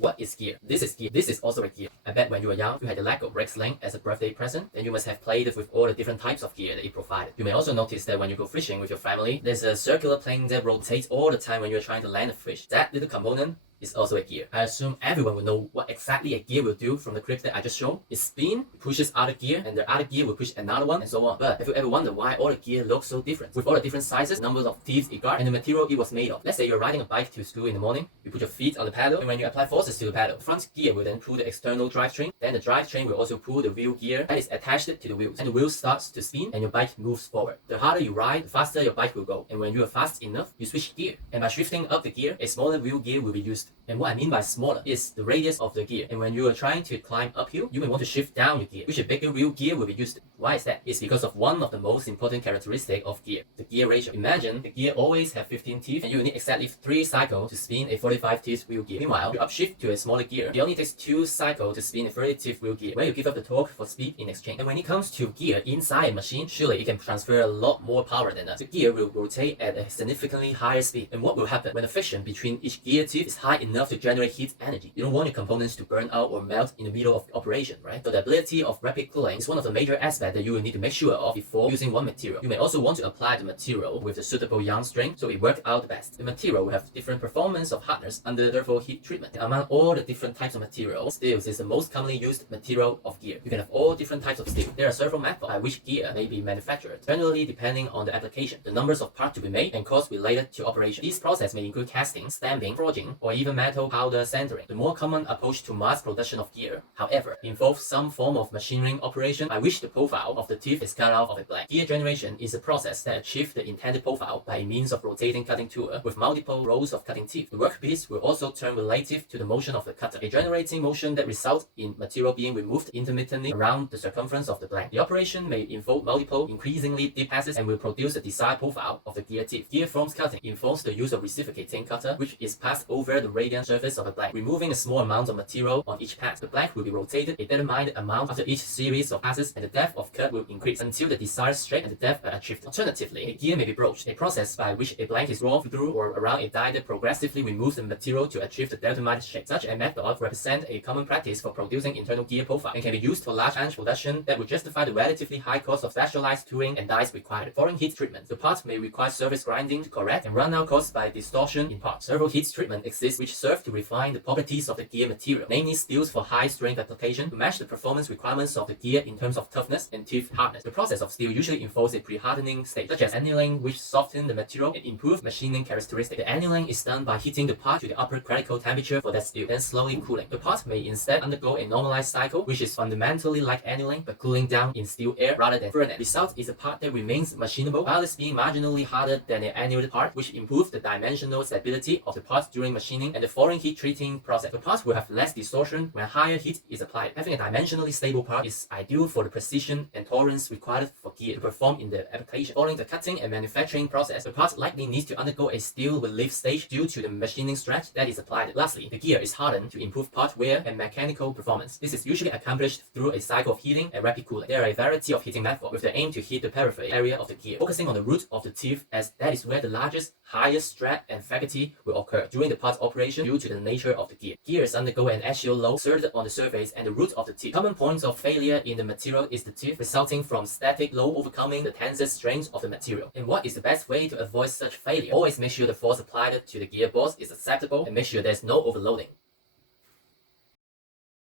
What is gear? This is gear. This is also a gear. I bet when you were young, you had a Lego brake sling as a birthday present, then you must have played with all the different types of gear that it provided. You may also notice that when you go fishing with your family, there's a circular plane that rotates all the time when you're trying to land a fish. That little component is also a gear. I assume everyone will know what exactly a gear will do from the clip that I just showed. It spins, pushes out a gear, and the other gear will push another one, and so on. But have you ever wondered why all the gear looks so different? With all the different sizes, numbers of teeth it got, and the material it was made of. Let's say you're riding a bike to school in the morning, you put your feet on the pedal, and when you apply forces to the pedal, the front gear will then pull the external drivetrain, then the drivetrain will also pull the wheel gear that is attached to the wheels, and the wheel starts to spin, and your bike moves forward. The harder you ride, the faster your bike will go, and when you are fast enough, you switch gear, and by shifting up the gear, a smaller wheel gear will be used. And what I mean by smaller is the radius of the gear, and when you are trying to climb uphill, you may want to shift down your gear, which a bigger wheel gear will be used. Why is that? It's because of one of the most important characteristics of gear, the gear ratio. Imagine the gear always have 15 teeth, and you need exactly 3 cycles to spin a 45 teeth wheel gear. Meanwhile, you upshift to a smaller gear, it only takes 2 cycles to spin a 30 teeth wheel gear, where you give up the torque for speed in exchange. And when it comes to gear inside a machine, surely it can transfer a lot more power than us. The gear will rotate at a significantly higher speed. And what will happen when the friction between each gear teeth is high enough to generate heat energy? You don't want your components to burn out or melt in the middle of operation, right? So the ability of rapid cooling is one of the major aspects that you will need to make sure of before using one material. You may also want to apply the material with the suitable yarn string so it works out the best. The material will have different performance of hardness under therefore heat treatment. And among all the different types of materials, steels is the most commonly used material of gear. You can have all different types of steel. There are several methods by which gear may be manufactured, generally depending on the application, the numbers of parts to be made, and costs related to operation. These processes may include casting, stamping, forging, or even metal powder centering. The more common approach to mass production of gear, however, involves some form of machining operation by which the profile of the teeth is cut off of a blank. Gear generation is a process that achieves the intended profile by means of rotating cutting tool with multiple rows of cutting teeth. The workpiece will also turn relative to the motion of the cutter, a generating motion that results in material being removed intermittently around the circumference of the blank. The operation may involve multiple, increasingly deep passes and will produce the desired profile of the gear teeth. Gear forms cutting involves the use of reciprocating cutter, which is passed over the radiant surface of a blank, removing a small amount of material on each pass. The blank will be rotated a determined amount after each series of passes, and the depth of cut will increase until the desired strength and the depth are achieved. Alternatively, a gear may be broached, a process by which a blank is drawn through or around a die that progressively removes the material to achieve the determined shape. Such a method represents a common practice for producing internal gear profile and can be used for large batch production that would justify the relatively high cost of specialized tooling and dies required. Foreign heat treatment. The part may require surface grinding to correct and run out caused by distortion in parts. Several heat treatments exist which serve to refine the properties of the gear material, namely steels for high strength application to match the performance requirements of the gear in terms of toughness and teeth hardness. The process of steel usually involves a pre-hardening stage, such as annealing, which softens the material and improves machining characteristics. The annealing is done by heating the part to the upper critical temperature for that steel, then slowly cooling. The part may instead undergo a normalized cycle, which is fundamentally like annealing, but cooling down in steel air rather than furnace. The result is a part that remains machinable, while it's being marginally harder than an annealed part, which improves the dimensional stability of the part during machining and the foreign heat treating process. The part will have less distortion when higher heat is applied. Having a dimensionally stable part is ideal for the precision and tolerance required for gear to perform in the application. Following the cutting and manufacturing process, the part likely needs to undergo a steel relief stage due to the machining stretch that is applied. Lastly, the gear is hardened to improve part wear and mechanical performance. This is usually accomplished through a cycle of heating and rapid cooling. There are a variety of heating methods with the aim to heat the periphery area of the gear, focusing on the root of the teeth as that is where the largest, highest stress and faculty will occur during the part operation due to the nature of the gear. Gears undergo an axial load exerted on the surface and the root of the teeth. Common points of failure in the material is the teeth, resulting from static load overcoming the tensor strength of the material. And what is the best way to avoid such failure? Always make sure the force applied to the gearbox is acceptable and make sure there's no overloading.